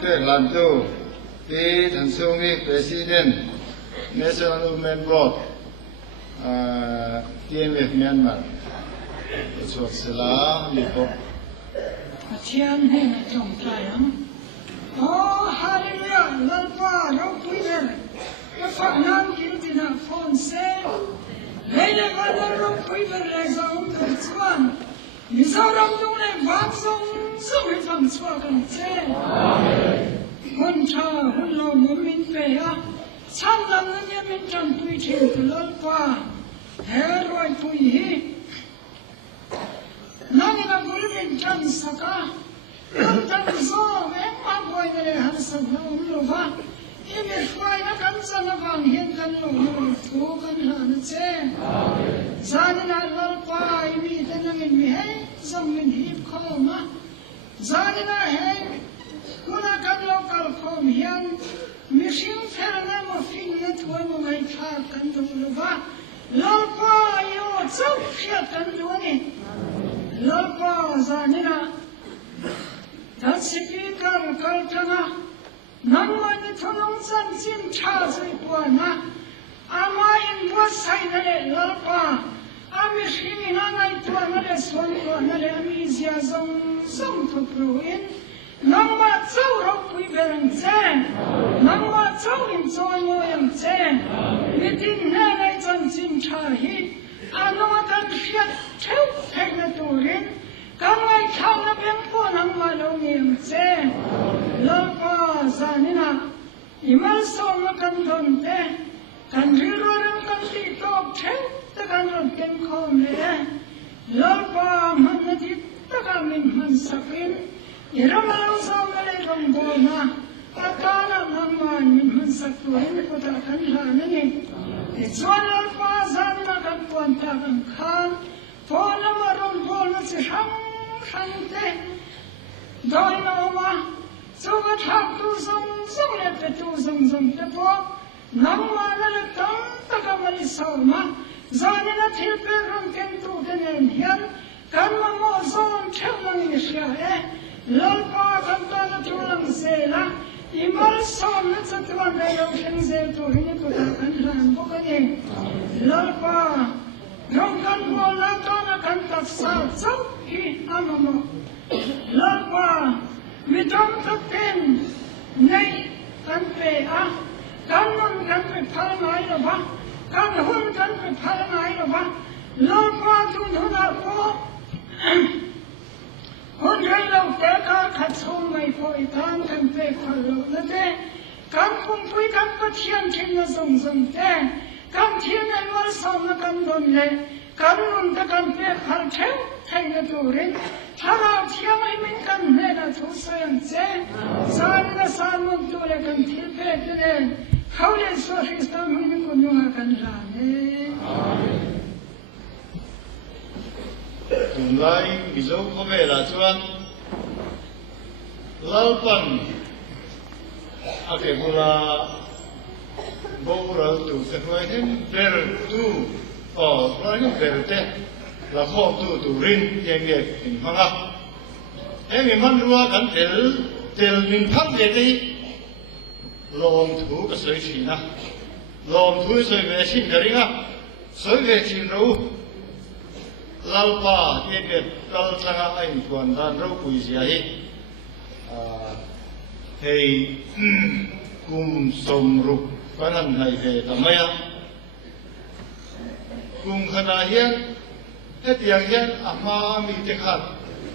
Tue Lantu, P. Tansumi, President, National Women Board, TMF Myanmar. Chuột Sela, Lipo. Chiang hay là trồng trái lắm. Hallelujah, lalpa, rau quý lên. Cái phật nam kiếm thì là phone xe. Lấy là vào đó rau quý lên lại ra ông thầy chuan. Vì sao rau đúng này vác xong với phần chua cần chê. Hôn trà, hôn lò môn mình về á. Chăm lắm nó nhé mình chẳng tùy trình từ lalpa. Thế rồi tùy hi. Nang ina gurin chan saka, kan zo me pagway na lehan sa lupa. Imi fly na kan sa nabang hin kan lupa tu kan han che. Zani na lalpa imi tanangin mi hey, zamin hip koma. Zani na hey, kuna kan lokal kom hiyan, mishing ferna mo fin na tuwa mo may ka kan lupa. Lalpa yo tsuk siya kan luani. Lalpa zanina, that speaker kaltana, nangmani thonong san sin cha zui puana, ama in was sainale lalpa, ami shimi nangai tuana le son tuana le amizia zong tu pruin, nangma tsau rok pui berang zen, nangma tsau in zoi mo yang zen, mitin nanai zan sin cha hi. Ano kan siya tew tegna turin, kamay chana bempo ng malungim se. Lalpa zanina, imalso na kantonte, kanrirorin kan titog tew tagan ken kome. Lalpa manadit tagamin mansakin, iramalaw sa malayong bona, akala naman min mansaktuhin ko takan hanin. Itsuan lalpa zanina kan puantakan kan, pona marong pona si shang-shangte. Doi na oma, sugat hatu zong-zong lepe zong-zong tepo, nangma nalatang takamalisaw ma, zanina tilperang kentu tenen hiyan, kan mamo zong chewang isya lalpa kan tanatulang sela, imal som na sa tuwan na yung siyang to hiniputakan lang po kani. Lalpa, yung kanpo na to na kantaksa, hi ano mo. Lalpa, mitong tapin, nay kanpe kanon kanpe paramay na ba? Kanhun kanpe paramay na ba? Lalpa, tunhunar po. Hôn rơi lâu tế có khát xôn mày phổi tan cần về khỏi lộ nó thế. Cảm khung phúi cảm có thiên thiên nó dùng thế. Cảm thiên này nó xong nó cảm đồn lệ. Cảm nôn ta cảm về khỏi chéo thành nó đủ rin. Thả nào thiên ấy mình cảm lệ là thủ sơ yang thế. Saan na saan mong tu lệ cảm thiên phê thế nên. Khâu lệ số khi sao mình cũng nhung hạ cảm ra nè. Tùng lai mizo có vẻ là chuan lalpan ake bula bora tu se noi hem ver tu noi hem ver te la ho tu rin yang ye in hanga em man ruwa kan tel min thap le dei lom thu ka soi chi na lom thu soi ve sin ka ringa soi ve chin ro lalpa ye kal changa ai tuan dan ro pui sia hi hei kum som ruk kanan hai ve tamaya kum khana hian hetiang hian ama mi te khat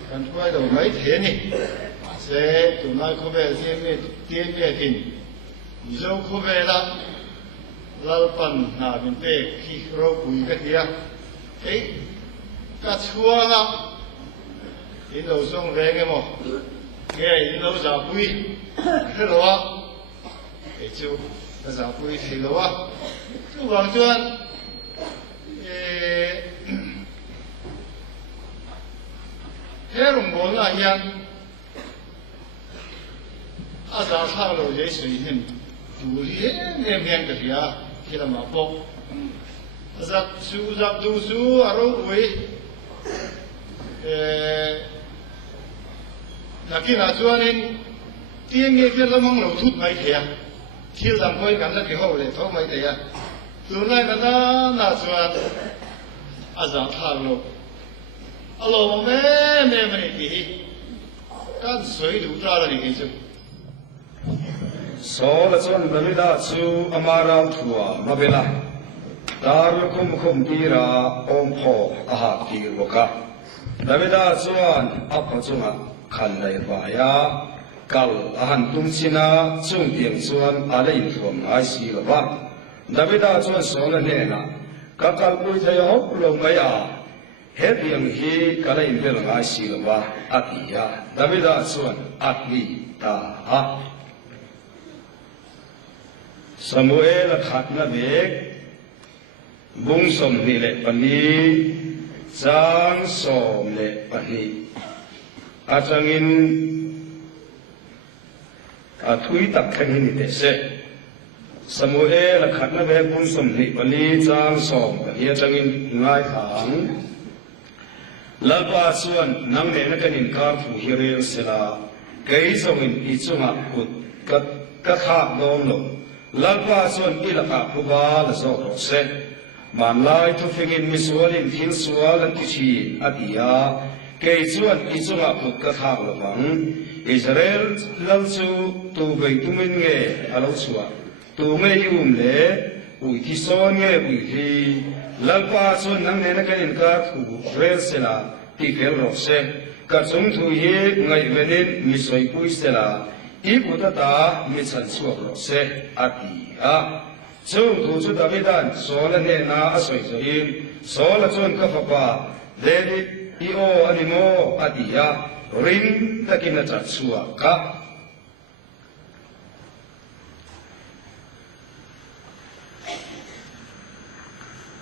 kan tuai do mai the ni se tu nai ko ve se me tie me tin mi zo ko ve la lalpan na bin te khi ro pui ka tia ei ka chua la in lo song ve nge mo nghe in lo za pui hello a e chu ta za pui hello a chu wang chuan he rong bo na hian a za sa lo ye sui hin du li em hian ka ria kila ma po za su za du su a ro ui nakina chuanin tiếng nghe cái lâm mong lầu thút mấy thế à thiếu làm coi cảm giác cái hậu lệ thấu mấy thế à từ nay cái đó là chuyện à dạng thang lô alo mẹ mẹ mày đi cái suy đủ ra là gì chứ số là chuyện là bây giờ chú amara thua mà bây giờ dar không đi ra ôm phô à đi bộ cả là bây giờ chuyện áp dụng khăn lấy vải à cal han tung china chung tiang chuan ale in thuam ai si lo ba davida chuan so la ne na ka kal pui thai hop lo mai a he tiang hi kala in vel ai si lo ba atia davida chuan atli ta ha samuel khat na bek bung som ni le pani chang som le pani achangin thui tak khen ni te se samuel khat na be bung som ni pani chang som ka changin ngai thang lalpa chuan nang ne na kanin kar fu hirel sela kei zongin I chunga kut ka kha dom lo lalpa chuan ilaka puba la zo ro se man lai thu fingin misualin thil sual an kichi atia kei chuan I chunga kut ka kha lo bang Israel lal chu tu gai tu min nge alo chua tu nge le ui thi son nge ui thi lal pa chun nang ne na kanin ka thu rel sela ti kel ro se ka chung thu hi ngai venin mi soi pui sela I buta ta mi chan chuak ro se ati a chung thu chu Davidan so la ne na a soi zo in so la chun ka fa pa David I o animo ati a rin takin na chatsua ka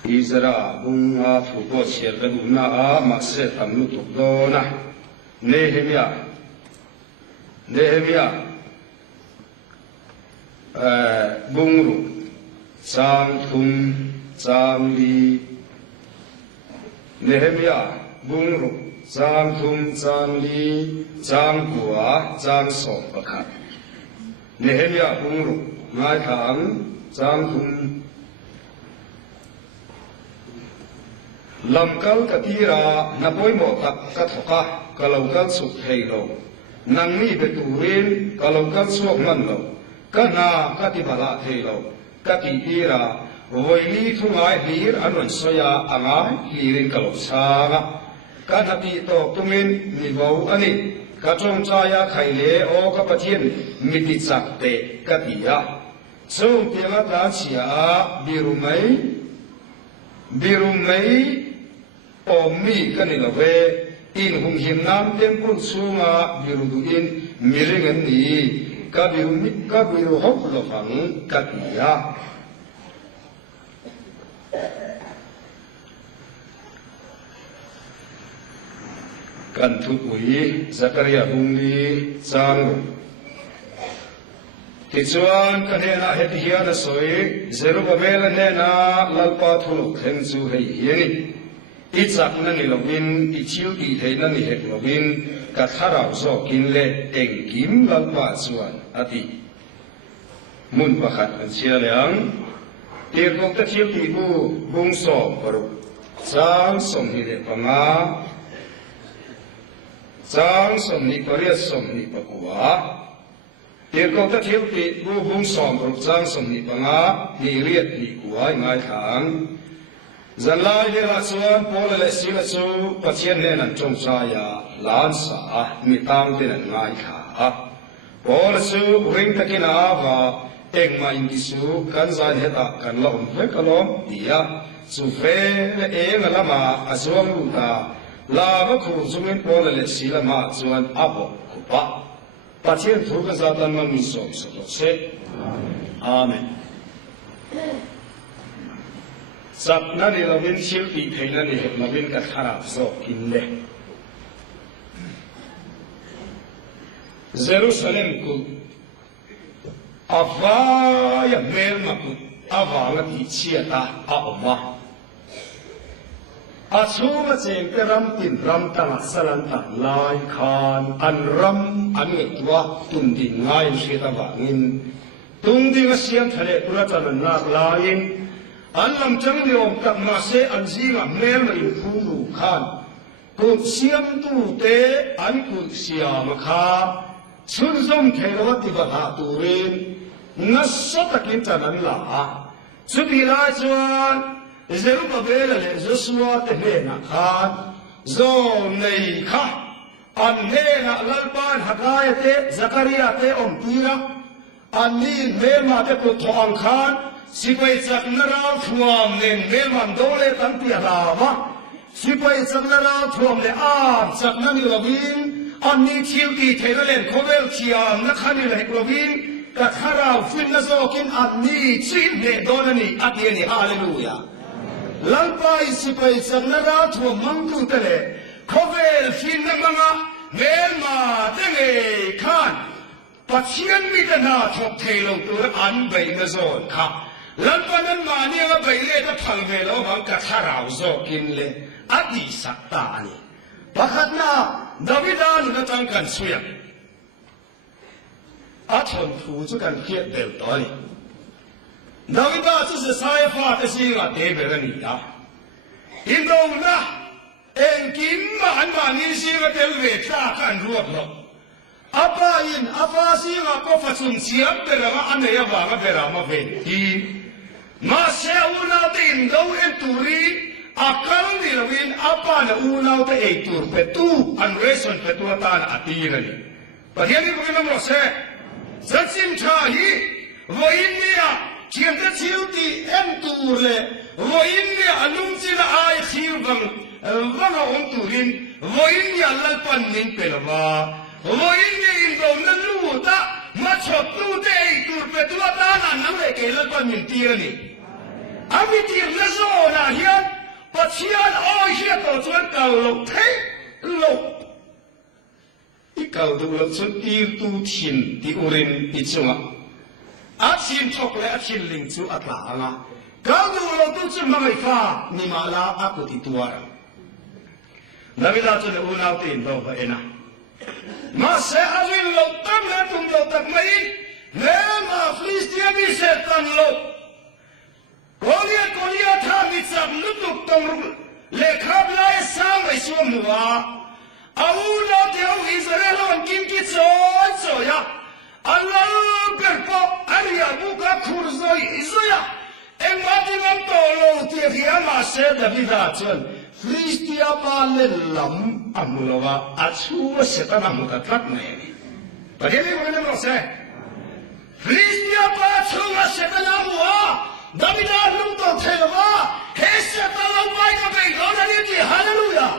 Izra bunga fuko siya kaduna a makse tamnu tukdo na Nehemia bungru chang thum chang li Nehemia bungru Chang thum chang li chang bua chang som pakhat Nehemia bungru ngai thang chang thum lamkal katira napoi mo tak kathoka kalokal suk heilo nangni beturin kalokal suak man lo kana katibala heilo katira voili thungai hir anon soya anga hirin kalok sanga Kanapi to tumin nivaw ani kachong chaya khaile o kapathin miti chakte katia chung tianga ta chia birumai omi kanilawe in hung him nam tempul sunga birudu in miringan ni kabiru hok lo phang katia kan thu ui Zakaria bungli chang ti chuan kan he na het hian a soi Zerubabel ne na lalpa thulu khen chu hei hiani I chak na ni lovin I chiu ti thei na ni het lovin ka tharau zo kin le eng kim lalpa chuan ati mun pakhat an chia leang tir kok ta chiu ti bu bung so paru chang som hi le panga Chang som ni pariat som ni pakua Tir kong ta thiêu ti bu bung som ruk chang som ni panga ni riat ni kuai ngai thang Zan lai he la chuan pola le sila chu pathian ne nan chong chaya lan sa mi tang te nan ngai tha pola chu ring takina va eng ma in kisu kan zan heta kan lom ve kalom dia chu fe le eng lama azuang lu ta Lava khu zungin pola le sila ma chuan abo khupa pathian thu ka zatan man min som so se amen sap na ni lovin sil ti theina ni het lovin ka thara so kin le Jerusalem ku avaya mel ma ku avanga ti chiata a oma อาชูมาเจงเป็นรำตินรำตั้งสลันตัดลายคานอันรำอันเงตัวตุนดินง่ายเสียตะวังินตุงดิงเสียงทะเลกุระจันนักลายินอันลำจังเดียวตักมาเสอันซีกับเมลมาอินพูลูคานกุเสียมตูเตอันกุเสียมคาชุนซงเทรวัติบหาตูเรนนัสสตะกินจันนันลาสุบิลาจวนเซรุบเบลเลจสวาเตเฮนักานโซเนยข้าอันเฮนักลลปานฮักายเตซักริยาเตอมตีระอันนี้เมมาเตปุทองคานสิไปจักนราทวมเนเมมันโดเลตันตีรามะสิไปจักนราทวมเนอาจักนันลวินอันนี้ทิวตีเทเลนโคเวลชียมนักขันเลกลวินกัทฮาราฟินนโซกินอันนี้ชินเนโดนันีอัตเยนีฮาเลลูยาลังไปสิไปจักนราทวมมังคุเตเลโคเวลฟินนมังะเมมาเตเงขันปัจเจียนมิตรนาทบเทลงตัวอันใบนโซนค่ะลันปนันมาเนี่ยใบเล่ก็พังเวลบังกัทฮาราวโซกินเลอดีสักตานีปะขัดนาดาวิดานุกตังกันสุยอาชนผู้จุกันเพียเดลตัวนี้ดาวิดาจุดสายฟ้าเตสิงาเทเบรนียาอินโดนะเอ็งกินมาอันมานิสิงาเทเวตากันรวบลงอาปาอินอาฟาสิงาก็ฟัดสุนเสียบเบรมาอันเนียบางเบรามาเวทีมาเซอุนาตินโดเอ็นตูรีอาการนี้เราวินอาปานอูนาวเตเอตูร์เปตูอันเรสันเปตัวตานอตีนันนี่ประเดี๋ยวนี้พวกเราบอกเซ่จัดสินชาฮีวันนี้เทียนเตชิวตีเอ็มตูร์เลยวันนี้อนุจิลไอคิวบังเอาองตูรินวันนี้อัลลัลปันนินเปลวาวันนี้อินโดนันลูตามาชดตูเตเอตูร์เปตัวตานันนั่งเลยเกลัลปันนินตีนันนี่อามิตีร์เลโซนาเฮียปัจจัยอ้อยเชี่ยตัวชวนเก่าลงเทลงอีเก่าดูลงชวนอีตูทินที่อุรินอีจังอาชินทอกและอาชินลิงจูอัตลาละเก่าดูลงตูจุมังไอฟ้านิมาลาอากุติตัวระดาวิดาจุนอูนาวตินโตไปนะมาเสอาวินลงตั้งและตุ่มลงตักไม่เนื้อมาฟลิสเตียนิเซตันลงKoliaท่ามิจับลุกตรงเลขาบลายสร้างไว้ช่วงหัวเอาเราเดียวอิสราเอลมันกินกิจโซยาอัลลอฮ์เปิดปอกอาริยาบุกคูรโซยอิสยาเอ็งมาที่มันโตโลเทียที่อามาเสดบิดาชนฟริสติอามาเลลัมอามุลวาอัชฮูวเสตานามุตตักเนยประเดี๋ยวนี้ผมจะบอกเซ่ฟริสติอามาอัชฮูวเสตานามุวาดาวิดาลุงตัวเทวะเฮสตาลงไปกับไปเราได้ดีฮาเลลูยา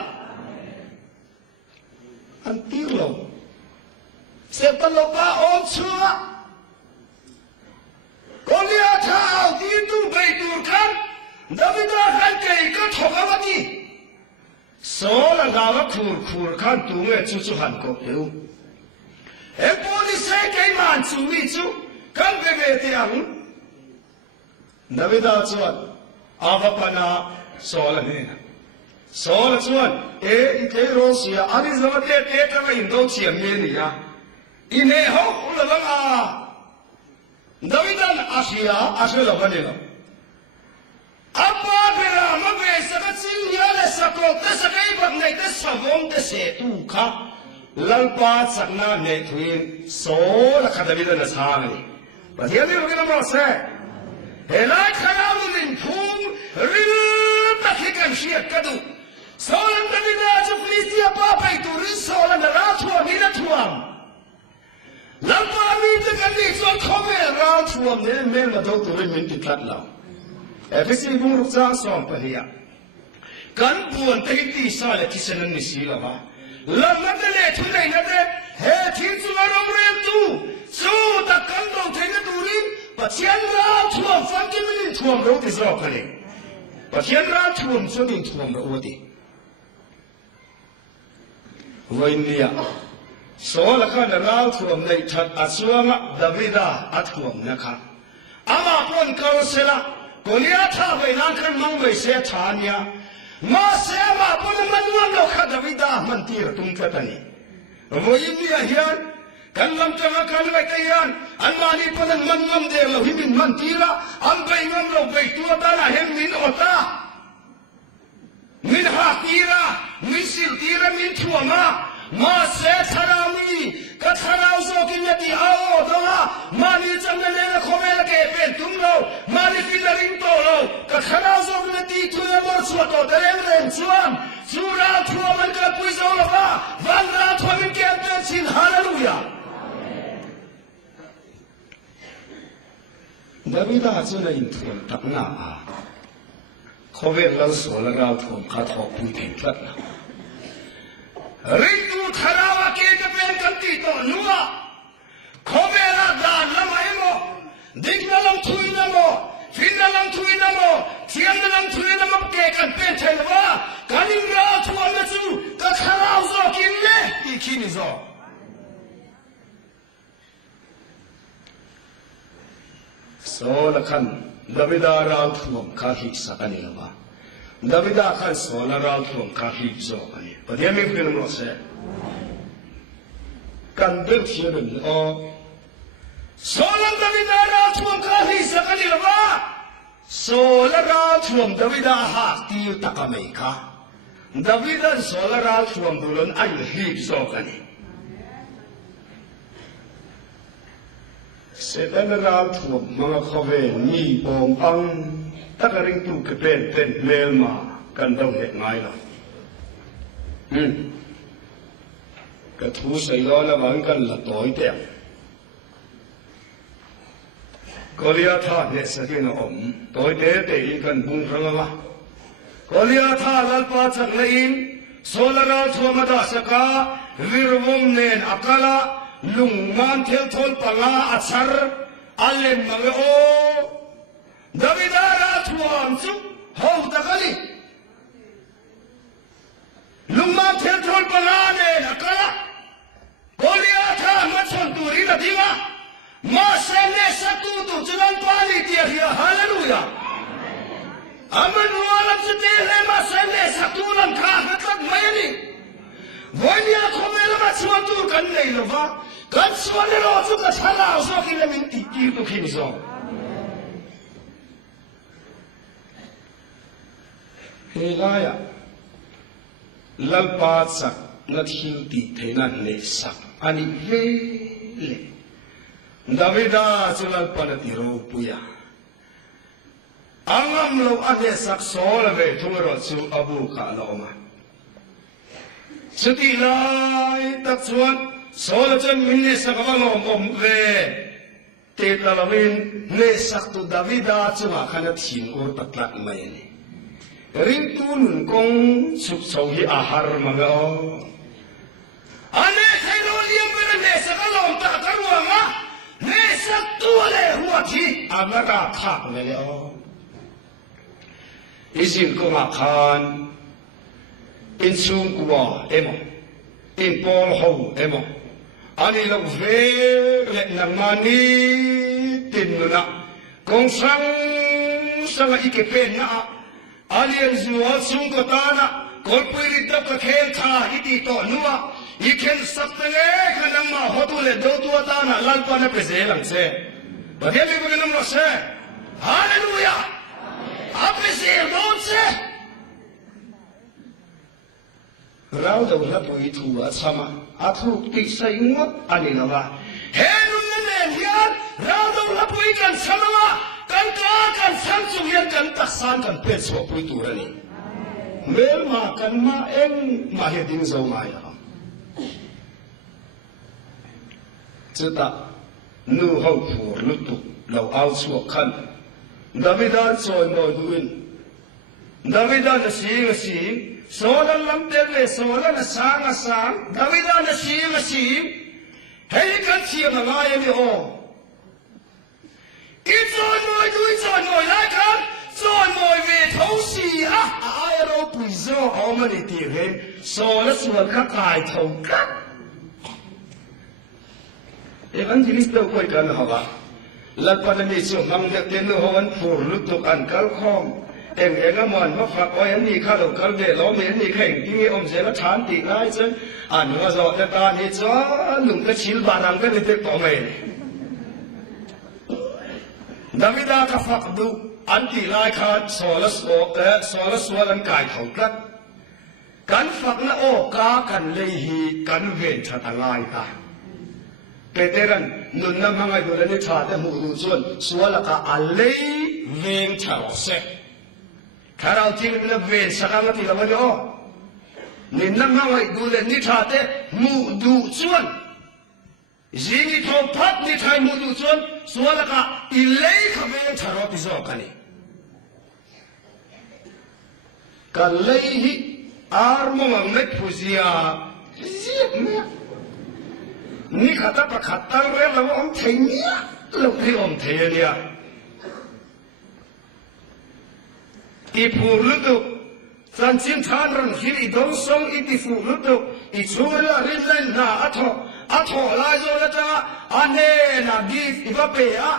อันที่เราเสตาลงไปออกชัวกอลิอาท่าเอาที่ดูไปดูกันดาวิดาหันเกยก็ถกเอาไว้ที่โซลกาวคูร์กันตัวเมื่อจู่หันก็เอวเอ็มโพลิเซเกยมันจู่วิจู่กันเบเบเตียงดาวิดาชวนอาฟปนาโซลเนี่ยโซลชวนอีเทโรเซียอาริซาเตเตทำไมอินโดเซียเมียนี่ยอินเนฮอกอุลลังอาดาวิดาอาเซียละวันนี้ละอัปปาเบรามาเบสกัดซิลยาเลสโกเตสกัยบังในเตสวงเตเสตุค่ะลัลปาสักนาเนทวินโซลขัดดาวิดาเนสฮานีประเดี๋ยวนี้เราจะมาเสกเฮลัยขยาวลินทุ่งริลตักกันเชียกระดูโซลันดาวิดาจะฟลิสติอาป้าไปตูริโซลันราทัวมีนาทัวมลังปามีตะกันนี่ส่วนเขาไม่ราทัวมเนี่ยเมื่อมาดูตัวเรื่องติดขัดเราเอฟซีบุรุษจ้างสองปะเฮียกันบวนตะกิติสาเลที่เซนันนิสีละวะลังนั่นเล่ทุเรศนั่นเล่เฮทิ้งสุวรรณเรียนตูสู้ตะกันโดนเทนตูริปัจจัยราทัวมฟังกิมิลินทัวมรู้ที่สอบกันเลยปัจจัยราทัวมส่วนดินทัวมรู้ดีวันนี้โซลกันราทัวมในชัดอาสวงดาวิดาอัทัวมนะครับอามาปนคาร์เซล่าคนนี้ท่าไปนั่งขึ้นมังไปเสียฐานยา มาเสียมาปนมันวันเราขัดวิดามันตีระตุ้งกันนี่วันนี้เฮียนกันลำจังกันไว้กันยันอันมาลีปนมันงำเดียวเราหิมินมันตีระอันไปงำเราไปตัวตาหน้าเห็นมินอตามินหักตีระมินสิลตีระมินชัวมาเสียทารามีก็ทาราโซกินตีเอาตัวมาลีจังเล่นขโมยละเก็บเป็นตุ้มเรามาลีฟิลลิงโตเราก็ทาราโซกินตีทุยมอสวดตัวเร่งเร่งชวนสุราทัวมันก็ปุยโซลฟ้าวันราทัวมันเก็บเป็นสินฮาเลลูยาดาวิดาจะได้ยินทุนตักหน้าเขาเวลาสวดราทัวขาทอปุยเก่งจัดนะริตูทาราวเกจะเป็นกันติโตนัวเขาเวลาดานละไม่โมดิกนัลังทุยนะโมฟินนัลังทุยนะโมเทียนนัลังทุยนะโมเกกันเป็นเทลวะกันอิงราทัวนะจูก็ทาราวโซกินเล่อีคินิโซโซละคันดาวิดาราทัวข้าหิสักนิลวะดาวิดาขันโซลาราลทวงข้าฮิบโซกันนี่ประเดี๋ยวมีเพื่อนมาเสกกันเบิกเทียนอ๋อโซลาดาวิดาราลทวงข้าฮิสักกันนี่ละวะโซลาราลทวงดาวิดาหักตีอยู่ตะกเมฆะดาวิดาโซลาราลทวงดูแลไอฮิบโซกันนี่เสด็จราลทวงมังคเวนีปองอังถ้ากระริ่งตูกเป็นเมลมากันต้องเหตุง่ายละกระทูใส่ล้อละมันกันละต่อยเต็มก็เลียท่าเนี่ยสักนิดต่อยเตะอีกันบุ้งครั้งละก็เลียท่าลัลปาจักเลยอินโซลาราทัวมาดาสกาวิรวงเนนอักละลุงมันเทลทอลปังอาอัศร์อัลเลมมังโอดาวิดาราทัวมสุฮาวตะกะลีลุงมาเทลทอลปังอาเนนอักละโกลีอาธามัชนตูรินาดิงามาเซเนสัตูตุจุนันปาลีเตียฮิยาฮาเลลูยาอามันวาลับสเตเลมาเซเนสัตูนันคาฮัตักไม่นี่วันนี้เขาไม่ละมาชวนตูกันเลยหรอวะกันชวนเราจุกชาลาอุสกิเลมินติกีตุขินซองเฮลายะลัลปาสักนัดหิวติเทนันเลสักอันนี้เล่ดาวิดาจุลัลปานติโรปุยาอังอัมโลอันเดสักโซลเวทุงรอจูอบูคาลอมาสติลายตักชวนโซลจันมินเนสักวังอมเวเตตลาวินเนสักตุดาวิดาจุมาขนาดหินอุรปัตลักไม่เนี่ยริงตุนกงสุขสวีอาหารมังเอาอันนี้ใครรู้เลี้ยงเป็นเนสักลมตะกรัวงะเนสักตัวเลยหัวที่อามาราทักเลยเอาอิสินกงอาคารอินซุงกัวเอโมอินปอลฮูเอโมอันนี้เราเวเล่นนังมานีตินนุนะกงสังสังอีกเป็นนะอันนี้จัวซุงกตานะกอลปุริดับกะเคลท่าอิติโตนัวอีเคลสัตเลขนังมาฮอตุเลโดตัวตานะลัลปานะเปเซลังเซประเดี๋ยวมีคนนึงมาเซฮาเลลูยาอาเปเซโดเซเราจะรับไปถูกอาสมาอาทุกติสัยงดอันนี้นะว่าเฮนุนเนเฮียนเราจะรับไปกันสมากันกากันสังสุเฮียนกันตักสานกันเป็นสวบไปตัวนี้เมื่อมากันมาเองมาเห็นดิ้งเจ้ามาอย่างจะตักนูเขาผูกลุตุเราเอาสวบขันดาวิดาโซนโดยดูอินดาวิดาจะสีก็สีโซลันลำเตลเลโซลันสางสางดาวิดาจะสีก็สีเฮ้ยกันเชียร์ง่ายไม่โออีโซนมวยดูอีโซนมวยไล่กันโซนมวยเวทเอาสีอ่ะไอเราปุยโซเอามันอีตีเห็นโซลันส่วนข้าตายเท่ากันเอ็งอันที่ลิสต์เราคุยกันเหรอวะลัดปันนี้ช่วงมังเด็กเดินหัวผูรุตุกันกัลคอม eng amon ma fa ko yan ni kha lo kal de lo me ni kheng ti nge om se la than ti lai chen an wa zo ta ta ni cho lung ka chil ba ram ka ni te ko me Davida ka fak du an ti lai kha so la so lan kai thau kat kan fak na o ka kan le hi kan ven tha ta lai ta Peteran nun nam hangai do le tha te mu ru chuan suala ka alei veng tharo se Karau ting na ven sakang ti la ma do nin nam hangai du le ni tha te mu du chuan Zini to pat ni thai mu du chuan suala ka ilei kha veng tharo ti zo kani ka lei hi ar mo ma met phuzia zip me ni khata pa khata re la om thainia lo thi om thainia ti phulu tu san chin than ran hi i dong song i ti phulu tu i chula rin len na atho la zo la ta ane na give i va pe a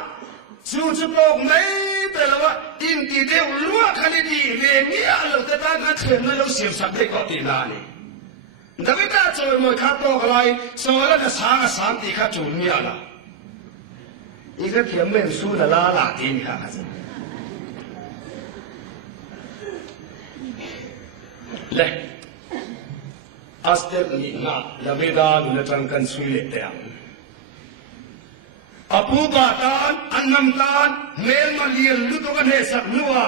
chu chu lok nei pe la wa in ti de lua khani di ve ni a lo ta ta ka chen na lo sim sak de ko ti na ni Davida cho mo kha to lai so la ka sa ti kha chu ni ala i ga thiam men su la la ti ni kha sa le Aster ni na Davida du le tang kan sui le te ang Apu ba tan annam tan mel ma lian lu to kan he sak nuwa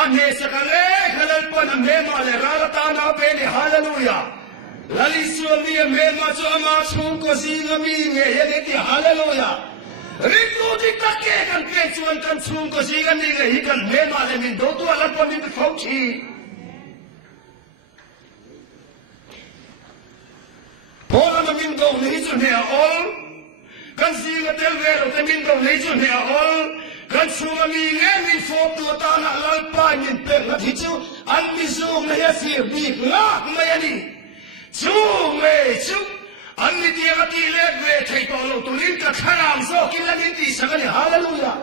an he sak le khalal pan me ma le ra ta na pe ni hallelujah Lali suami me ma cho ama chung ko si ngami nge he ti hallelujah Ritu di takke kan pe chuan kan chung ko si ngani nge hi kan me ma le min do tu ala pa min phau chi Pola na min go nei chu ne all kan si ga tel ve lo te min go nei chu ne all kan chung ami nge min fo tu ta na lal pa min pe na thi chu an mi zoom na ya si bi nga ma ya ni Chú mê chú Anh đi tiết đi lết về thầy tổ lộ tù linh cả khá làm do Kinh là linh đi sáng anh hallelujah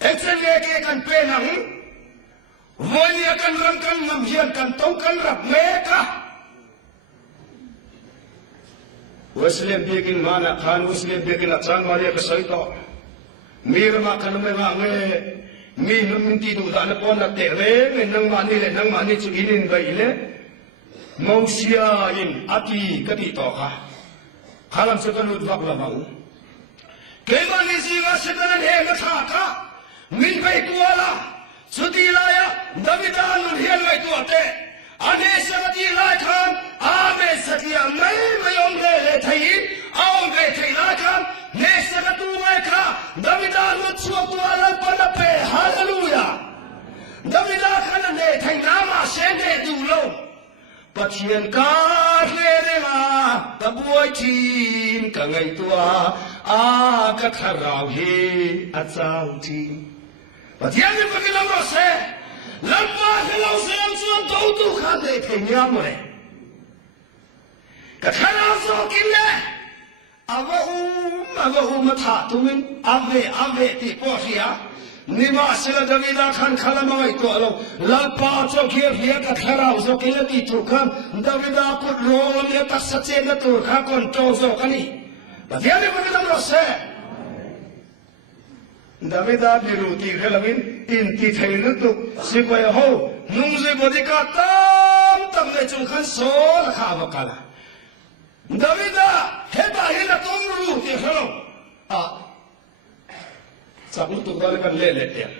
Em sẽ nghe kê cần bê nắng Voi nia cần răng cần ngầm hiền cần tông cần rập mê cả Wesleyan bikin mana khan Wesleyan bikin at sang maria kasalito Mira makan may mga Mi numinti duda na po na tere Nang mani chu inin ba ile Mausia in ati kati to ka Kalam sa kanud wak lamang Kaya mani siya sa kanan henga ka Min bay kuwala Suti laya Davida nun hiyan may tuwate Ane sa kati lakan Ame sa tiya may mayong lele tayin Aong gay tay lakan Ne sa katungay ka Davida nun suwa kuwala panape Hallelujah Davida ka na ne tay nama sende dulong Pathian ka hle ma tabuai tin ka ngai tua a ka tharau hi a chau ti Pathian ni pa kilam ro se lamma hilau se lam chuan do tu kha de the nya mo le ka tharau so kin le ava ma tha tu min ave ti po ria Nima sila Davida kan kalamay ko alo lalpa cho kia via ka kharau zo kila ti tukam Davida put role ya ta sache na tur kha kon to zo kani Batia ni pagdam ro se Davida biruti khalamin tin ti thainu tu sipai ho nungze bodika tam le chung khan so la kha ba kala Davida heta hila tumru ti khalo Sabun tu balik kan lele dia.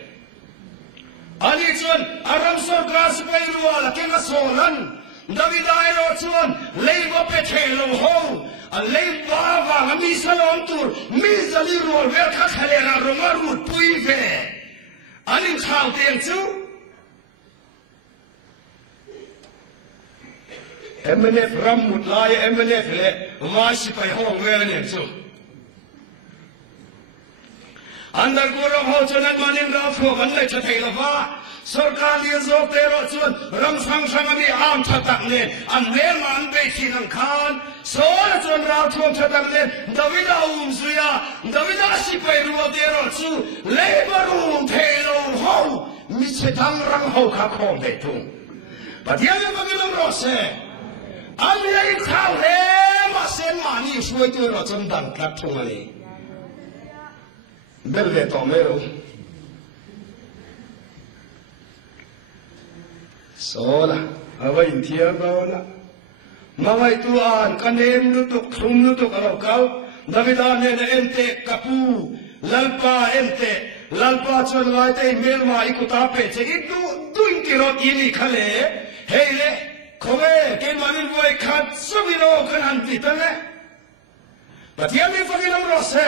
Ali cuan aram sorga supaya luar kenga solan. Davida ero cuan leiba petelo ho. Leiba va kami salon tur mizali luar berkat halera romarut puive. Ali kau tiang cu. MNF ramut laya MNF le masih hong wele cu. Andar guru ho chuan manin ra pho kan le cha thei lova sarkar li zo te ro chuan ram sang sang ami am tha tak le an le man be thi nang khan so la chuan ra thom tha tak le Davida zuya Davida si pe ru te ro chu le barum the lo ho mi se dang rang ho kha khom ve tung patiam me magilom ro se ami ai khao le ma sen ma ni suai tu ro cham dang tlat thung ani bel le to me ro so la avai thia ba la mawai tu an kanem nu tuk thum nu tuk aro kau davida ne ente kapu lalpa ente lalpa chon lai te melma ikuta pe che itu tuin tiro ini khale hele khome ke manin voi khat subino khan titane patiami fagilam rose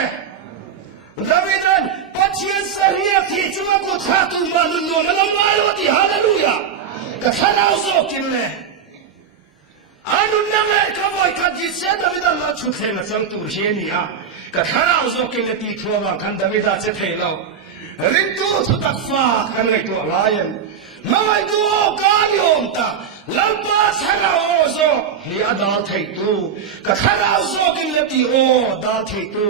davidan patien saria ti chuma ko thatu manun no malamalo ti hallelujah ka khana so kinne anu name ka voi ka ji se davidan la chu thena chang tu jeni ha ka khana so kinne ti thua kan davida che thelo rintu takfa kan ngai tu alayan mai tu ka yom ta lalpa sara ozo ni ada thai tu ka khara so kin lati o da thai tu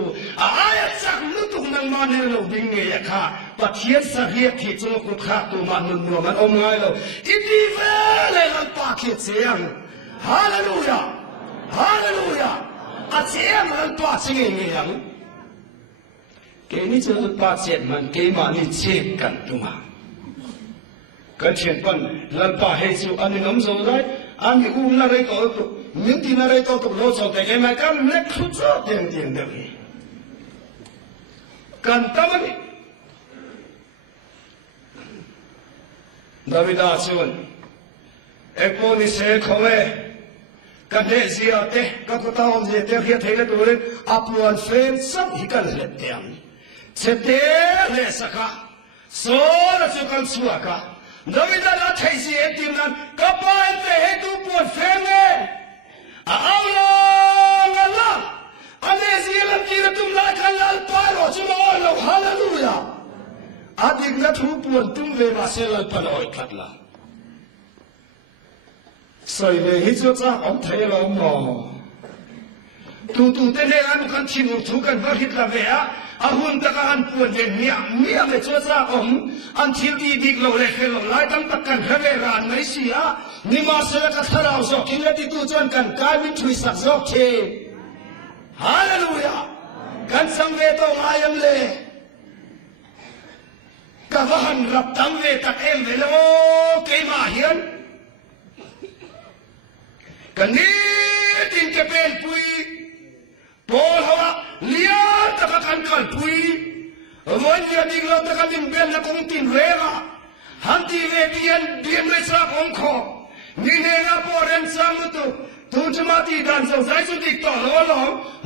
a ayat sak lutuk nang ma ne lo ding nge ya kha pathian sa hiat thi chu ku kha tu ma nun no man om ngai lo iti ve le lalpa khi chiang hallelujah hallelujah a chiang lalpa ching nge yang ke ni chu lalpa chen man ke ma ni che kan tu ma kan chen pan lalpa he chu an ngam zo lai an hi na rei to tu min ti na rei to tu lo so te ke ma kan le khu cho ten ten de kan tamani davida chuan ekoni se khove kan de zia te ka ko ta om je te hia thele tu re apuan fen sab hi kan le te am che te le saka so la chu kan suaka Davida la thaisi etim nan kapai te hetu puan fenge a aula ngala ane zilam tira tum la kalal paro chuma lo hallelujah adik na thu puan tum ve ma selal panoi khatla soi ve hi chu cha om thai lo mo tu te ne an kan thinu thu kan ba hit la ve a ahun taka an puan ve mia me chu cha om an thil di dik lo le khelo lai tam tak kan khave ran mai sia ni ma se ka tharau zo kin le ti tu chon kan kai min thui sak zo che hallelujah kan sang ve to ayam le ka han rap tam ve tak em ve lo ke ma hian kan ni tin ke pen pui pol hawa lia tak kan kal pui Wan ya di lo ta kan ben na kong tin rega hanti ve bien me sa kong kho ni ne na po ren sam tu chama ti dan so sai su dik to lo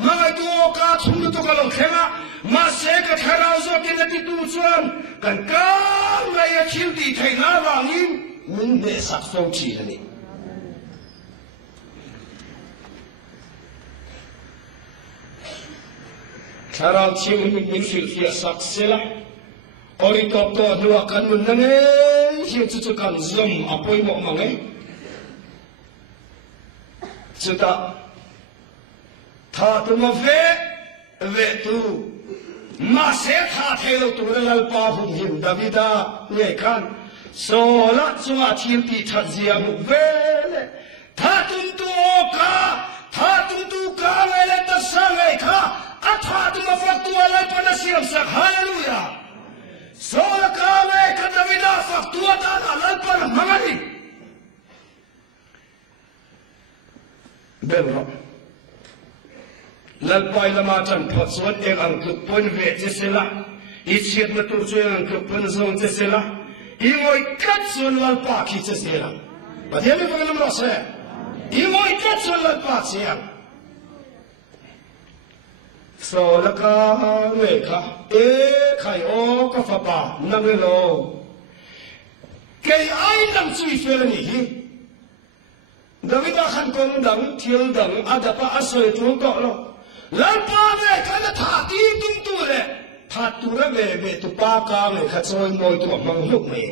ma tu ka chung tu ka lo khenga ma se ka thara zo ki na ti tu chuan kan ka la ya khil ti thai na wang in min de sak so chi ni Sarang cium min fil fia saksela ori top to nuwa kan mun nange hi chu kan zom apoi mo mangai chuta tha tu mo ve tu ma se tha thelo tu lal pa hum him davida nge kan so la chuma thil ti that zia mu ve tha tum tu ka le ta sangai kha Atha tu mafaktu alai pana siam sak hallelujah so la kame ka davida faktu ta alai pana mangani belro lal pai lama chan phot suat ek ang ku pon ve che sela I chet na tu chu ang ku pon zong che sela I ngoi kat sun lal pa ki che sela ba de me palam ro se I ngoi kat sun lal pa chiang so la ka me kha khai o ka fa pa nang lo ke ai nam chui fe ni hi davida khan kong dang thil dang adapa asoi tu ko lo la pa me ka na tha ti tum tu le tha tu ra ve tu pa ka me kha choi moi tu mang luk me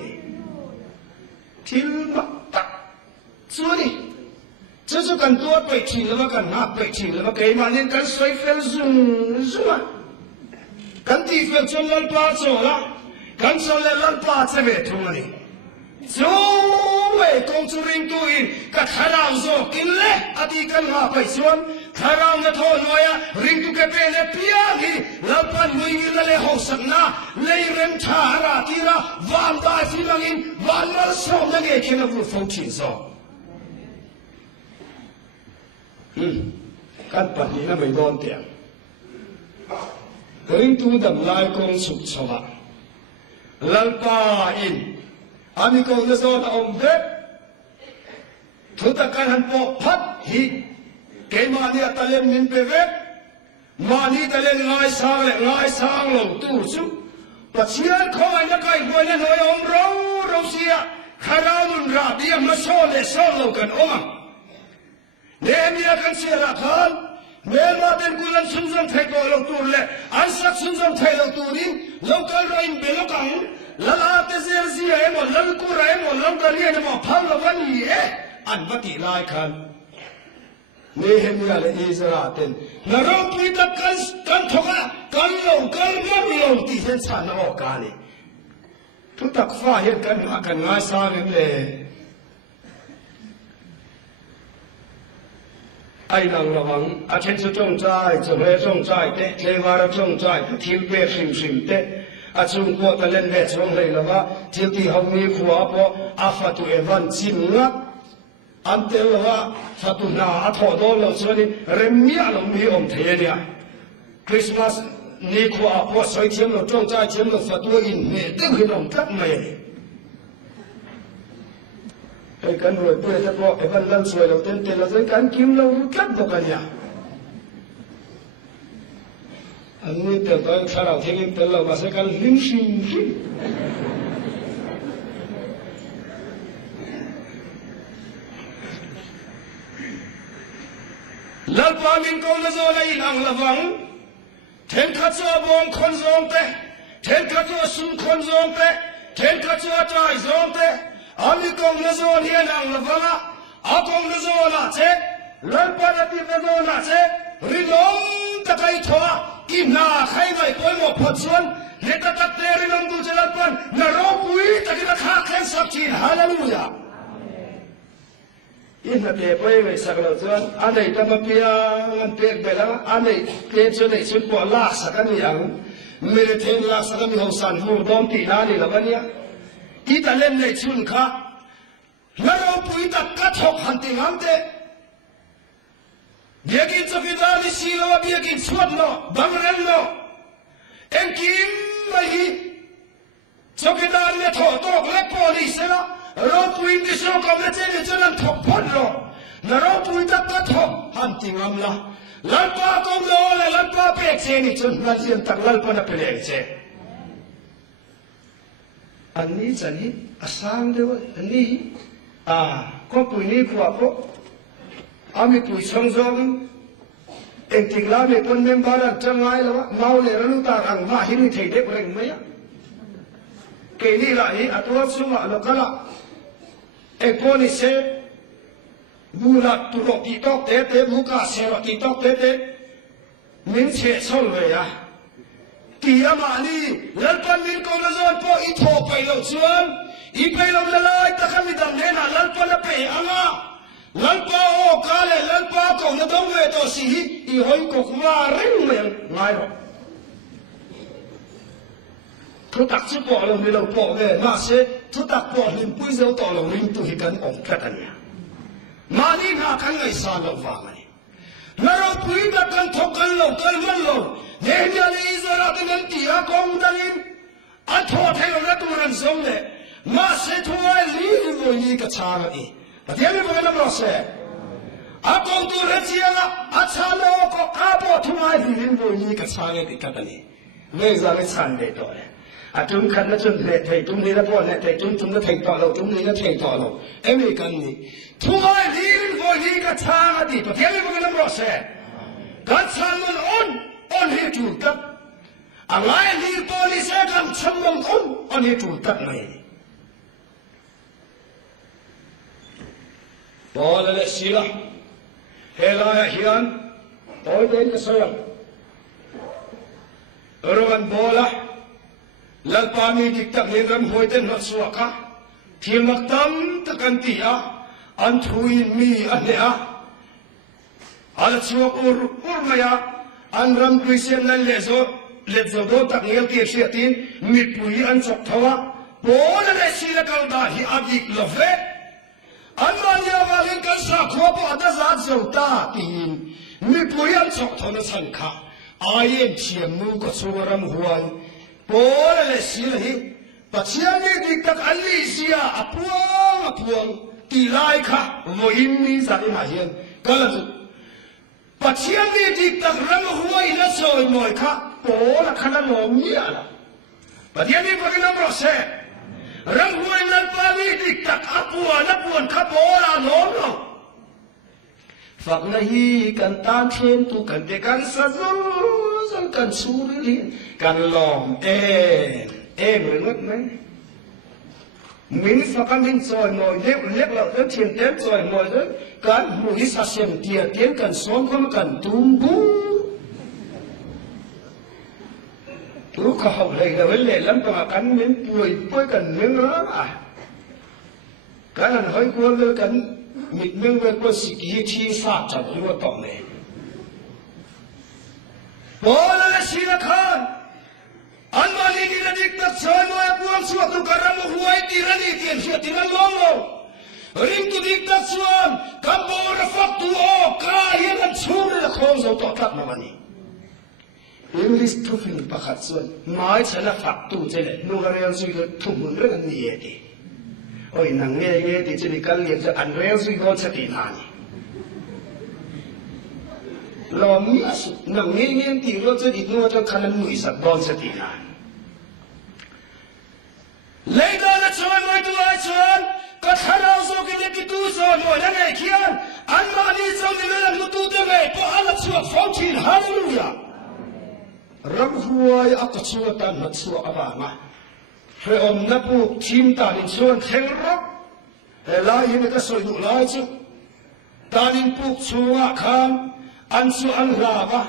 thil ma ta chu ni Chứ cần tua bậy chỉ là cần ngáp bậy chỉ là cái mà nên cần xoay phèn zoom zoom à cần thì phèn chân lên ba chỗ là กันโซเลลันปาเซเวทุงนี่จูเวกงจูริงตูอินกัทาราวโซกินเล่อดีกันหาไปส่วนทาราวน์ทอนวายริงตุเกเปเลพิยากีลับปันมุยกินเลหอสักนาเลยเรมชาราตีระวันตาสิลังอินวันมาสอมนังเอคินฟูฟงชินโซกันปันนี้นะไม่โดนเตียงริงตูดับลายกงสุขสวะลัลปาอินอามิกงจะโซนอมเด็กทุตกันหันปอพัดฮีเกมานีตะเลนมินเปเวกมานีตะเลนง่ายสางลงตู้ซุปัจเจียนคอยนักไก่บัวเนี่ยหน่อยอมเราเสียคารานุนราเดียมาโซเลโซลงกันอมเนมียกันเสียละกันเมื่อมาเป็นกุลันสุนทรไทยก็ลงตู้เลยอันสักสุนทรไทยลงตู้นี้ลงกันเราอินเบลกังละลาเตเซอร์ซีเอมอลังกูไรมอลังกันเนี่ยจะมาพังละวันนี้อันบัติลายกันเนเฮมียาเลอิสราเตนนรกพิทักกันทว่ากันลงที่เห็นสานออกกันนี่ทุกตักฟ้าเห็นกันมากันง่ายสร้างเลยไอ้นางระวังอาเชนจะจงใจจะเรจงใจเตะเทวาระจงใจทิวเปริมเตะอาจุงกัวตะเล่นเวชงเลยละว่าทิวที่เขามีขวาพออาฟาตุเอวันจินงัดอันเตลว่าฟาตุนาอัฐโดนเราส่วนนี้เรมีอารมณ์มีอมเทียนคริสต์มาสนี่ขวาพอสวยเทียมเราจงใจเทียมเราฟาตัวอินเมตึกให้เราตัดไม่ไอ้กันรวยเพื่อจะบอกไอ้วันนั้นสวยเราเต้นเราจะการกินเรากัดตัวกันเนี่ยอันนี้เดี๋ยวตอนเราเที่ยงเต้นเรามาสักการลิ้นชิมลัลปามินกงละโซลอินังละวังเทนขัดซัวบงคนซองเตเทนขัดซัวซุนคนซองเตเทนขัดซัวใจซองเตอามิกงละโซเนียนังละวังอากงละโซนาเชลัลปาละติละโซนาเชริลงตะไคทัวกินนาใครไม่ป่วยหมดพัดส่วนเนตตะเตริลงดูจะลัลปันนรกปุยตะกิระขาเข็นสักทีฮาเลลูยาอินเดียไปไว้สักแล้วส่วนอันไหนตั้งมาเปียงเปียกไปแล้วอันไหนเกี่ยส่วนไหนส่วนปวดลากสักกันอย่างไม่ได้เทนลากสักกันมีหัวสันหัวดอมตีนานี่ละวันเนี้ยอีตาเล่นในชุนข้าแล้วเราปุยตะกัดหกหันติงอันเตเบียกินสกิดาลิซีโลเบียกินสวดโลบังเรนโลเอ็งกินไม่ฮีสกิดาเนี่ยถอดตกเล็กโพลิสละเราปุยดิโซกับเจนี่จะนั่งถกพอดโลนเราปุยตะกัดหกหันติงอันละลัลปาคงโลเลยลัลปาเปกเจนี่จนนั่นเสียงตักลัลปาน่ะเปลี่ยนเจอันนี้จะนี่อาสามเดียวอันนี้ก็ปุยนี่ขวบก็อามีปุยช่องจงเอ็งติกลาเมปนเมมบาร์จังไงล่ะวะเมาเลยรันตารังมาหินที่เด็กเร่งไหมอะเกนี่ละอีอัตวัสุมาแล้วก็ละเอ็งคนนี้เสบูรัดตุลติตอกเตะบุกาเสรติตอกเตะมินเชะส่งเลยอะที่อามานี่ลัลปันมินกงละซอนพออีทอไปแล้วส่วนอีไปแล้วละลายตะคำมิดังเนน่ะลัลปันละเปย์อ่ะลัลปาโอกาเลลัลปาคงละต้องเวทอสิฮีอีหอยกกมาเร่งเมืองง่ายหรอทุกตักชุบปอลงมีเราปอเลยมาเสทุกตักปอลิมปุยเจ้าต่อลงลิมตุหิกันองค์พระกันเนี่ยมานี่หากันไงสารว่าไงแล้วเราปุยตักกันทกกันเรากันมันเราเนี่ยเนี่ยอิสราเอลที่อากงดังอันทอดให้เราตัวนั้นสมเลยมาเสทัวร์ลีนโวยกับชาละอีแต่ยังไม่เป็นน้ำร้อนเสอากงตัวเรียงอาชาโลก็อาบอทัวร์ลีนโวยกับชาละอีกันนี่ไม่จะไม่ชันเด็ดตัวเลยอาจุ่มขันแล้วจุ่มเละเทจุ่มนี่แล้วพอเละเทจุ่มแล้วเทต่อเราจุ่มนี่แล้วเทต่อเราเอ็มวีกันนี่ทัวร์ลีนโวยกับชาละอีแต่ยังไม่เป็นน้ำร้อนเสกันชามันon he tultat alai li police kam chambam on he tultat mai bola le sila hela hian toy den soyam rogan bola ลัลปามีดิกตักเนรำหวยเต้นหัวสวกะที่มักตั้มตะกันตีอะอันทุยมีอันเนี้ยอันสวกอุรมายาอันรำกุยเสียงนั่นเลโซโดตักเงลเกียเสียตินมีปุยอันสกทว่าโบนั่นเลยสิละกันดาฮิอาดิกลเฟอันมันยาวาลินกันสักขวบอันนั้นจะเจ้าตาตีนมีปุยอันสกทว่าสังขะอาเย็นเชียงมูก็สวรรค์หวยโบนั่นเลยสิละฮิปัจเจียนี่ดิกตักอันลิเซียอพวงตีไลค่ะโวอินมีสักมาเห็นก็แล้วปัจเจียนี่ดิกตักรำหวยนั่นสวยหน่อยค่ะโอ้ละขนาดโน้มเนี่ยละปัจเจียนี่พวกนั้นรู้เสียรำหวยนั่นปานี่ดิกตักอภัวนับวนขับโอ้ละโน้มลงฝักละฮีกันตามเช่นตุกันเดกันสะซุนกันสูริกันลองเหมือนไหมมินฝักกันมินซอยหน่อยเล็กเราเทียนเต็มซอยหน่อยเลยกันมุยสัเซียนเตียเตียนกันสองคนกันตุ้มบูรู้เขาเลยแต่เวลาลันตัวกันมินป่วยกันมินอะไรกันนั้นให้กลัวเลยกันมินเวลาสิกิที่ฟาจับอยู่ว่าต่อเลยโอ้ละสิละคันอันวันนี้นี่ดิกตักชอยมาพวงสวดตุการะมุหวยตีรันีเตียนเสียตีนันลงริมตุดิกตักชวนกับบอระฟักตัวโอกาเห็นอันชูนละคงจะต่อตัดมาวันนี้อิงลิสทุฟินประคัตชวนไม่ใช่ละฟักตัวเจเลยนูการเรียนสุดทุ่มมือเรื่องนี้ดีโอ้ยนังเงี้ยดีจะมีการเรียนจะอันเรียนสุดก็จะตีนานี่ลอมีสุนังเงี้ยตีเราจะดีนัวจะขันมือสักบอลจะตีนานเลยตอนนั้นชวนไม่ตัวชวนก็ถ้าเราส่งกินกิตูส่วนหมดแล้วไงเขียนอันมาดีส่งกินแล้วมุตุเตะไงพออันนั้นชวนฟ้องทีฮาเลลูยารำหัวอักชวนตันหัดชวนอาบามาเพื่ออมนับบุกทีมตาดินชวนแข่งรักแต่ลายยังก็สวยดูลายจุตาดินปุกชัวคำอันสุอันลาบะ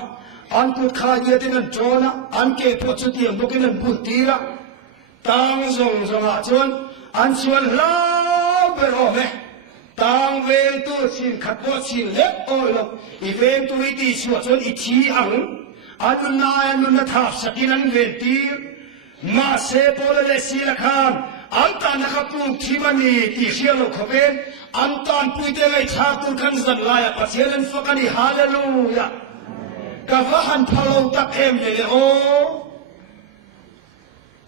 อันกุดขาเยตินันโจนะอันเก็บปัจจุบันบุกินันบุตรีละตั้งทรงสมาชนอันส่วนลาเบรอเมตั้งเวนตัวชินขัดว่าชินเล็กโอ้ยอีเวนตัวอีที่ส่วนชนอีทีอังอันนายนุนทับสกินันเวนตีมาเซโปเลสีละคานอันตานนักปุ่มที่มันนี่ที่เชียร์ลูกเขาเป็นอันตานปุยเตไงชาตุนขันสันลายปัจเจริญฟักันนี่ฮาเลลูยากับว่าหันพะโลตักเอ็มเลยโอ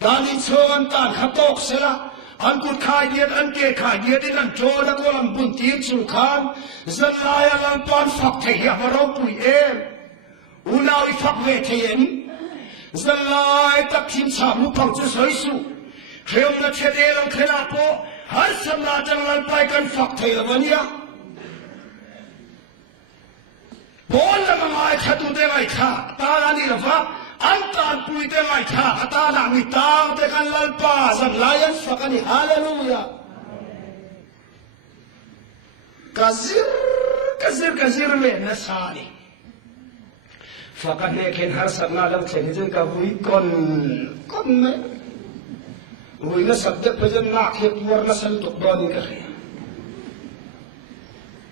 ตานิชวนตานขับตกเสละอันกุดขายเดียดอันเกขายเดียดนั่นโจแล้วก็ลำบุญตีนสุขานสันลายลำปานฝักเทียมเราปุยเอ็มอุณาวิฝักเวทีนสันลายตักทิมสามมุพังจะสวยสุเขียวนัดเชเดลังขนาโปหันสำนาจังลันไปกันฝักเทียมวันนี้บอลละมังไอขัดดูได้ไงข้าตาลานี่ละฟ้าอันตานปุยได้ไงข้าตาลามิตาแต่กันลันป้าสันลายันฝักนี่ฮาเลลูยากะซิรเมนสานีฝักนี่เข็นหาสันนาลังเช่นนี้ก็หุยก่อนไหมหุยน่ะสับเด็กไปจนนักเห็บวัวน่ะสันตุกบอนี่ก็เขีย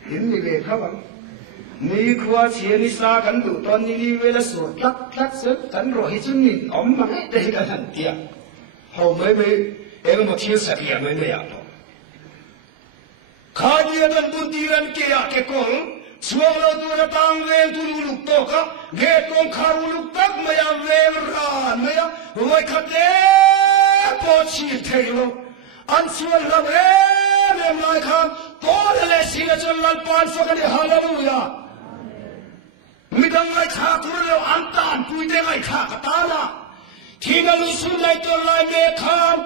เห็นนี่เลยครับนี่ขวาเชียนิสากันดูตอนนี้เวลาสวดทักเสร็จกันรอให้จุนนินอมมาได้กันทันทีเขาไม่เอ็งมาเที่ยวสักอย่างไม่อยากหรอกข้าเดียดันบุญดีรันเกียร์เกกงสวงเราตัวตั้งเวรตุลุกโตกะเกตงขาลุกตักไม่ยาเวรานไม่ยาไม่ขัดเล่ปอชีเทโลอันส่วนเราเอ็มไม่ข้ามโตเลสิเลจนลันปานฟังนี่ฮาเลลูยามิดังไงข้าคุณเราอันตานปุยได้ไงข้ากตาละที่นั่นสุดในตัวลายเมฆาม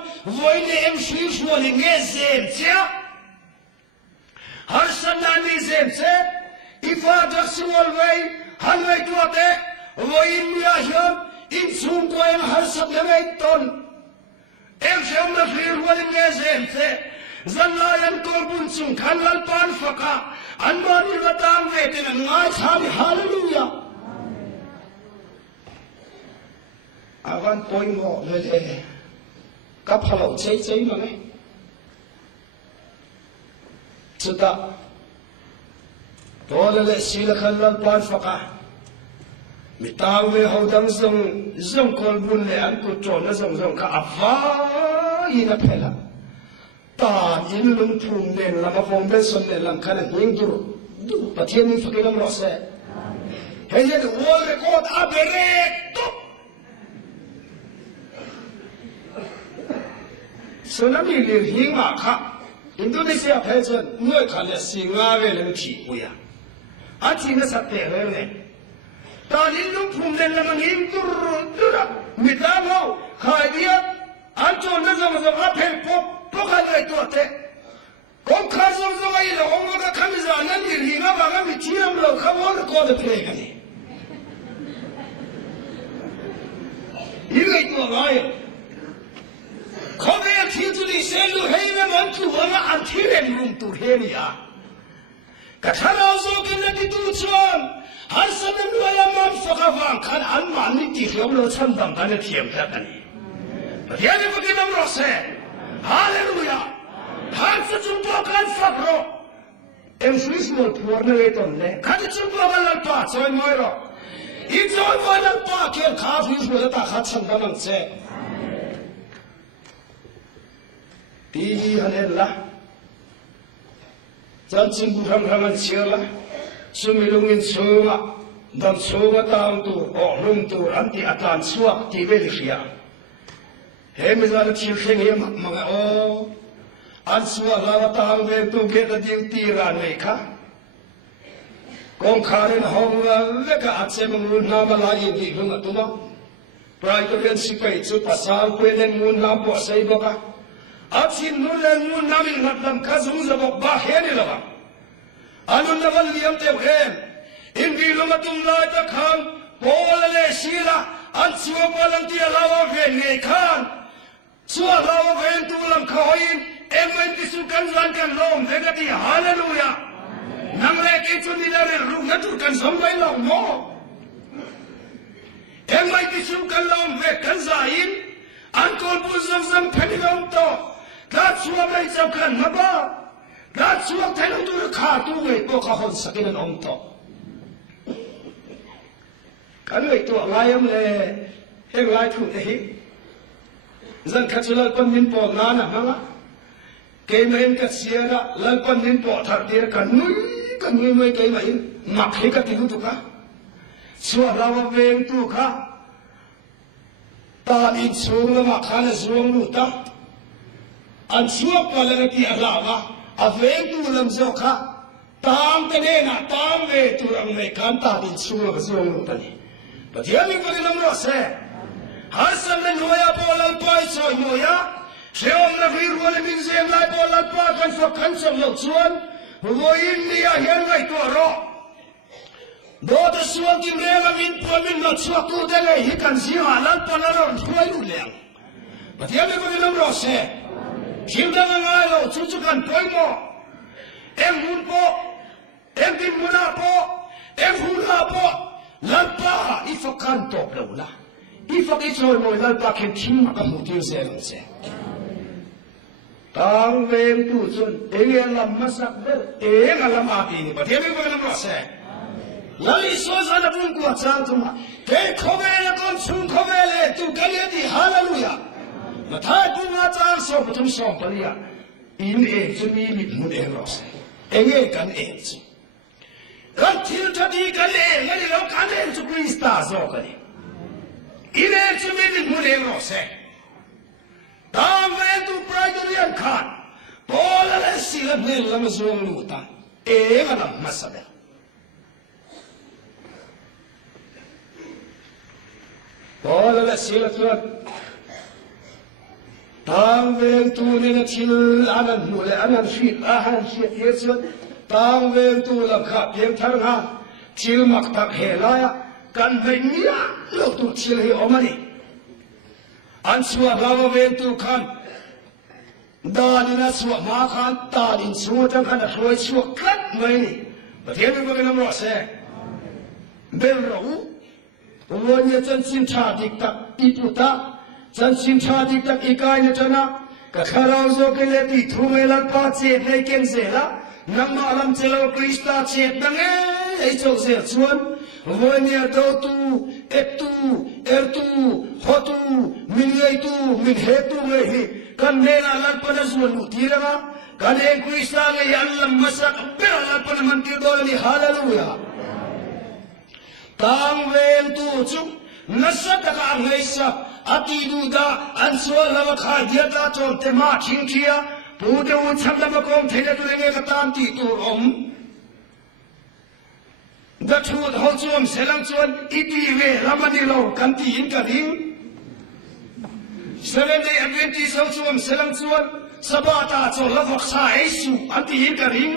วันนี้เอ็มชิวชวนเงี้ยเซมเจ้าฮาร์สันนันนี่เซมเจ้าอีฟ้าจักสวลไว้ฮันไว้ตัวเด็กวันนี้อาเฮียนอินซุงตัวเอ็มฮาร์สันยังไงต้นเอ็มเชื่อมฟิลวันนี้เงี้ยเซมเจ้าจันลายันตัวบุญซุงขันลันปานฟักะอันบารีกตามเวทีนั้นง่ายชาบิฮาเลลูยาอาวันปอยงอเลย กับพลังใจมาไงสุดท้ายตัวเล็กสิลขันลันปานฟักมิตาเวหดังซงคอลบุญเลอันกุจอนซงข้าอัฟวาอินเพล่าตาอินลุงทุ่มเด่นละมาฟงเบสเนลังขันหิงดูปะเทียนมีฟักลังรอเซ่เฮ้ยจะวอลเรคอร์ดอับเรกตุ๊บส่วนนั้นมีเรื่องหิงมาค่ะอินโดนีเซียเพจนเมื่อขันเลยสิงาเวลมีขี้กุยอาทิตย์นั้นสัตย์เตะเลยเนี่ยตอนนี้ลุงพุ่มเดินละมันหินตุระมิดามเอาขายเดียอันโจนนั่นจะมาเพลปุ๊บขันเลยตัวเตะผมขาส่งไอ้เราผมก็ขันจะนั่นยืนหิงอ่ะบางมีที่นั่งเราเขาว่าก็จะเพลกันนี่ยังไงตัวไงเขาเป็นที่จุดที่เซลล์ให้เนี่ยมันตัวว่าอันที่เรียนรุ่งตัวเฮียนี่อ่ะกระทั่งเราส่งกันที่ตัวชนฮันสันนั้นว่ายังมันฟักฟังขันอันมันนี่ที่เขาเราฉันดังกันเทียมกันนี่ประเดี๋ยวนี้พวกนี้มันรอเซ่ฮาเลลูยาฮันสันจุดตัวกันฟักรอเอ็มสวิสโมลพัวนั่งไอ้ต้นเนี่ยขันจุดตัวกันลันป้าจอยไม่รออีจอยไม่ลันป้าเกี่ยวข้าวสวิสโมลตาขัดฉันดังนั้นเซ่ทีฮันเอล่ะจันทร์บุญทำมันเชื่อละสุมิลุงินชัวดันชัวตามตัวออกลุงตัวอันที่อาจารย์ชัวที่เวลิเซียเฮ้ไม่ใช่ที่เข่งเฮมังโออันชัวลาวตามเวตุเกตดิวตีรันเมฆะกองขารินห้องเล็กอาจจะมึงรุ่นน้ำมาลายดีลุงตัวน้องปลายตัวเรียนสิบปีจุดภาษาเพื่อนมุนน้ำบ่อใส่บ่กะอาทิตย์นู้นเล่นมุนน้ำอินหัดลำข้าสงจะบอกบ้าเฮนี่ละวะอันนั้นนักเลี้ยงเต็มเข็มอินดีลงมาตุ้มลายตะขังโบลเลชีละอันชัวบอลันที่ลาวเวนไงขันชัวลาวเวนตุลังขอยน์เอ็มเอ็นที่สุกันรันกันลงเด็กที่ฮาเลลูยานังเล็กจุดนี้ได้รู้นัทุกันสมบัยลงโมเอ็มเอ็นที่สุกันลงเวกันใจอันคนผู้ซัมเพนิลงโตกัดชัวไม่จำกันมาบ้ากัดชัวแทนตัวขาตัวเวตัวข้าคนสักนิดองโตกันเลยตัวลายเลยเฮงลายถูกเองจันขัดสุลปันนินปอนานะฮะเกมเองกัดเสียละลันปันนินปอทัดเดียกันนุ้ยไม่เกมเองมักให้กัดทิ้งตัวข้าชัวเราเวงตัวข้าตาอินสูงละมาข้าละสูงลุตาอันชัวก็เลยที่อะไรวะอาเวงตัวลำโซข้าตามกันเองนะตามเวตัวอังเมกันตาอินสูงละสูงลุตานี่ประเดี๋ยวนี้ก็ได้ลำรอเซ่ฮัสซันเป็นหัวยาบอลไปซอยหัวยาเชื่อมนักเรียนวันมินเซนไล่บอลไปกันฝักขันสมยกส่วนหัวอินเดียเห็นไว้ตัวรอโดดส่วนที่เรียกมินพอมินนัดสวกูเดเลยฮิกันซีฮาลันปนาลอนช่วยดูแลประเดี๋ยวนี้ก็ได้ลำรอเซ่ชิมดังง่ายเราชุกันปล่อยหมอเอ็มหุ่นโปเอ็มดินมุนาโปเอ็มหุ่นลาโปลันปาอีฟักกันตบเราละอีฟักอีโซยมวยลันปาเข็นทิ้งมากับมุติเซลเซตางเวงตุจนเองลำมาสักเดเองลำอาบีนี่ประเดี๋ยวนี้ก็ลำรอเซ่ลลิโซซาลบุญกูจังตุมาเฮ้ขบเอลคนชุนขบเอลตุกันยัดีฮาเลลูยามาท้ายบุญอาจารย์สอบประทุมสอบปริยาอินเองจะมีมิตรมุดเองรอเซ่เองกันเองจุกันที่จะดีกันเองงั้นเรากันเองจุกริสตาโซกันเองอินเองจะมีมิตรมุดเองรอเซ่ตามเวตุปรายตัวเรียนขาดโบลเลสิลเนลลำซวงลูตาเองลำมาสับโบลเลสิลตัวตามเวตุนี่นะที่อันนั้นมูลอันนั้นชีดอาหารชีดเยอะสุดตามเวตุลักขับยังทั้งหาที่มักตักเฮลายกันไม่มีอะลูกตัวที่เลยออกมาดิอันชัวเราเวตุขันดานินะชัวมาขันตาดินชัวจังขันรวยชัวกัดไม่นี่ประเทศนี้ก็เป็นน้ำร้อนเซ่เบลรู้วันนี้จันทร์สินชาติกตักอีปุตตะ จันสินชาติตักอีกายนะจันนะกะขาราวโซเกเลติทูเมลัดปาเจ็ดในเกนเซละนังมาลัมเจลคริสตาเจ็ดดังไอ้โจเซชวนวันนี้ดาวตูเอตูเอร์ตูฮอตูมินไอตูมินเฮตูเมฮิกันเนลาลัดปนัสวนอุทิระกันเองคริสตาเกยันลัมมัสักเปรลัดปนมันติดตัวนี่ฮาเลลูยาตามเวรตูจุนัสตะกางไงสักอาทิตย์ดาอันสวรรค์ขาเดียดาโจเตมาทิ้งเทียปูเดวุฒิชัมลำกองเทเลตัวเองก็ตามที่ตัวดัชวุฒิเขาชวนเสลังชวนอีทีเวลามันนี่เรากันที่อินกันหิงเซเว่นเดย์แอดเวนติสเขาชวนเสลังชวนสบาตาชวนละฟักษาเอซูอันที่อินกันหิง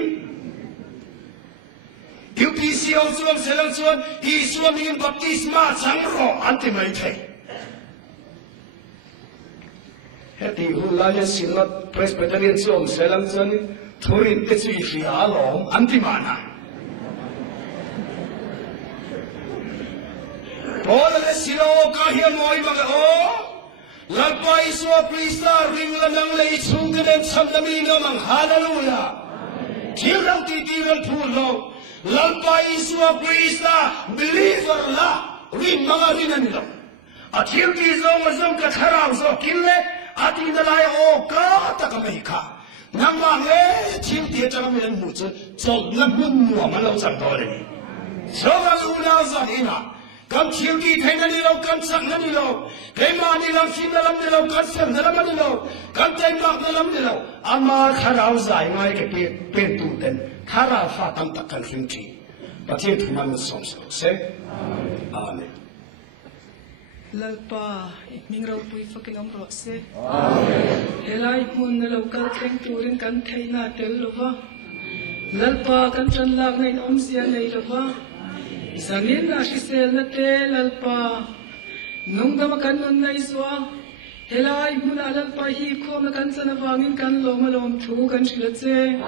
UPC เขาชวนเสลังชวนอีสวมินบัพติสมาสังโฆอันที่ไม่ใช่Heti hulaya silat Presbyterian som selang san thurin tesu ifialom antimana. Paul le silo kahia moi mga o lalpai so prista ringla nang lei chungden samdami no mang hallelujah. Tilang titiran pulo lalpai so prista believer la rin mga rinanilo. At hilti zong mazong katharang so kinle Ati nalay o ka takamika. Nang mange chim tiya chakamin mucho so lagun mo malaw sang tore. So maluna sa ina. Kam chim ti thay na nilaw kam sak na nilaw. Kay ma nilaw sim na lam nilaw kam sak na lam nilaw. Kam tay mak na lam nilaw. Ama kharaw zay ngay ke pentuten. Kharaw fatang takkan chim ti. Pati tuman song so se. Amen. Lalpa ikming raw po'y fakinam rose. Helay mun na laukal keng turin kan kay natel lova. Lalpa kan tranlag na inom siya na ilova. Isangin na sisel na te lalpa. Nung damakan nun na iswa. Helay mun na lalpa hiko na kan sanavangin kan lomalom tu kan shilatse.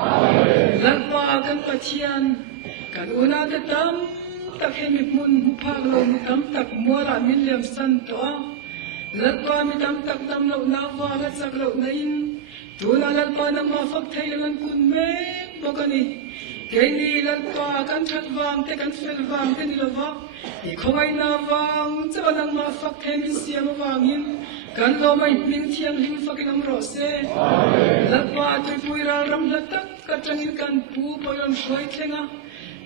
Lalpa kan patian. Kan una datam. Tak hemik mun hupag lo mitam tak muara William Santo lalpa mitam tak tam lo nawa at sak lo nain tuna lalpa na mafag thailangan kun me bokani kini lalpa kan chatwang te kan felwang te nilova ikongay nawang sabanang mafag themin siya mawangin kan lo may ming tiyang himfakin ang rose lalpa to'y puira ramlatak katrangin kan pu payon shoy tenga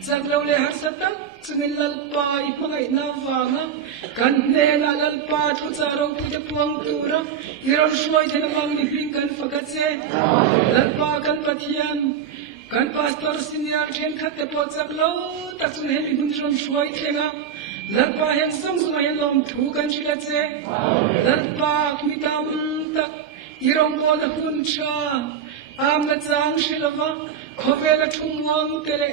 Zaglaw le harsatak sungin lalpa ipangay nawanga kan nela lalpa tutsaraw puja puang tura iron shoy tenawang niping kan fagatse lalpa kan patian kan pastor senior ten khatte pot zaglaw tak sun hemi bunjon shoy tenga lalpa hen song sungay lom tu kan shilatse lalpa kmitam tak irong ko na huncha am na tsang shilava khovela thumwang tele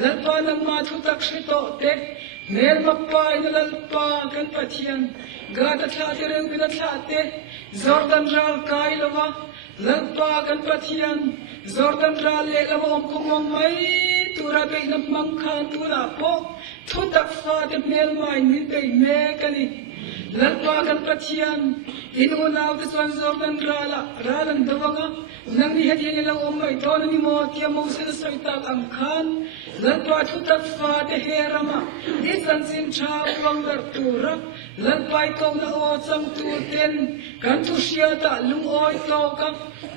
lalpa ng matutak shito te nel mapay na lalpa kan patian gata tlate rin pinatlate Jordan ral kailava lalpa kan patian Jordan ral le lawam kumong may tura bay na mangkan tura po tutak fa te mel may nitay me kani lalpa kan patian inunaw te swan Jordan ralan dawanga nang nihadiyan nila umay to na ni mo tiya mo sila sa itak ang kan lalpa tutak fa te herama isan sin cha puang dartura lalpa ikaw na o sang tuten kan tu siya ta lung oy to ka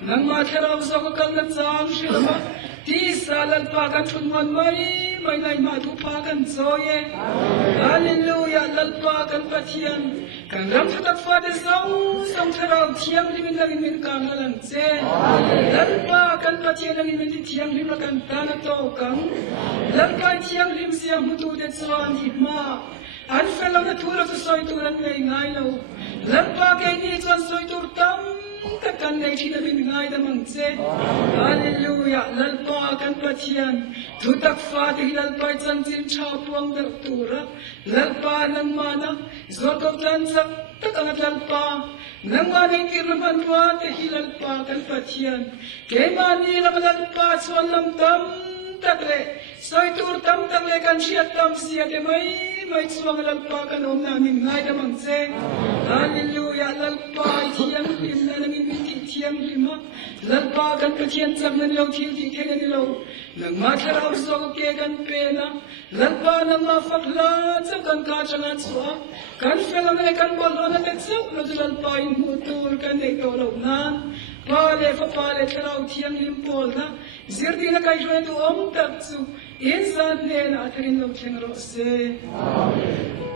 nang matharaw sa kakal na tsang siya tisa lalpa kan tunman may nay matupa kan zoye hallelujah lalpa kan patian kan ram tutak fa te sang tharaw tiyang limin na limin kang lalang tse lalpa kan patian na limin tiyang limin kan tanato kang lalpa tiyang lim siya mutu te tswan hipma an felang na tura sa soy turan ngay law lalpa kay ni tswan soy turtam kakan ngay tinamin ngay damang tse hallelujah lalpa kan patian tutak fa te lalpa tsan sin cha puang dartura lalpa nang mana zorkot lansak takangat lalpa nang mana kirnaman wa te hilalpa kan patian kay mani lalpa tswan lamtam tak le soi tur tam tak le kan siat tam sia de mai chuang lalpa kan om na min ngai da mang che hallelujah lalpa thiam lim na min ti thiam lim lalpa kan pathian cham nan lo thil ti thelen ni lo nang ma tharau so ke kan pe na lalpa na ma fakla cha kan ka changa chua kan felam le kan bol na te chu lo lalpa in mu tur kan nei to lo na pale fa pale tharau thiam lim pol na zirdi na kai hoi tu om tak chu insan ne na thrin lo theng ro se amen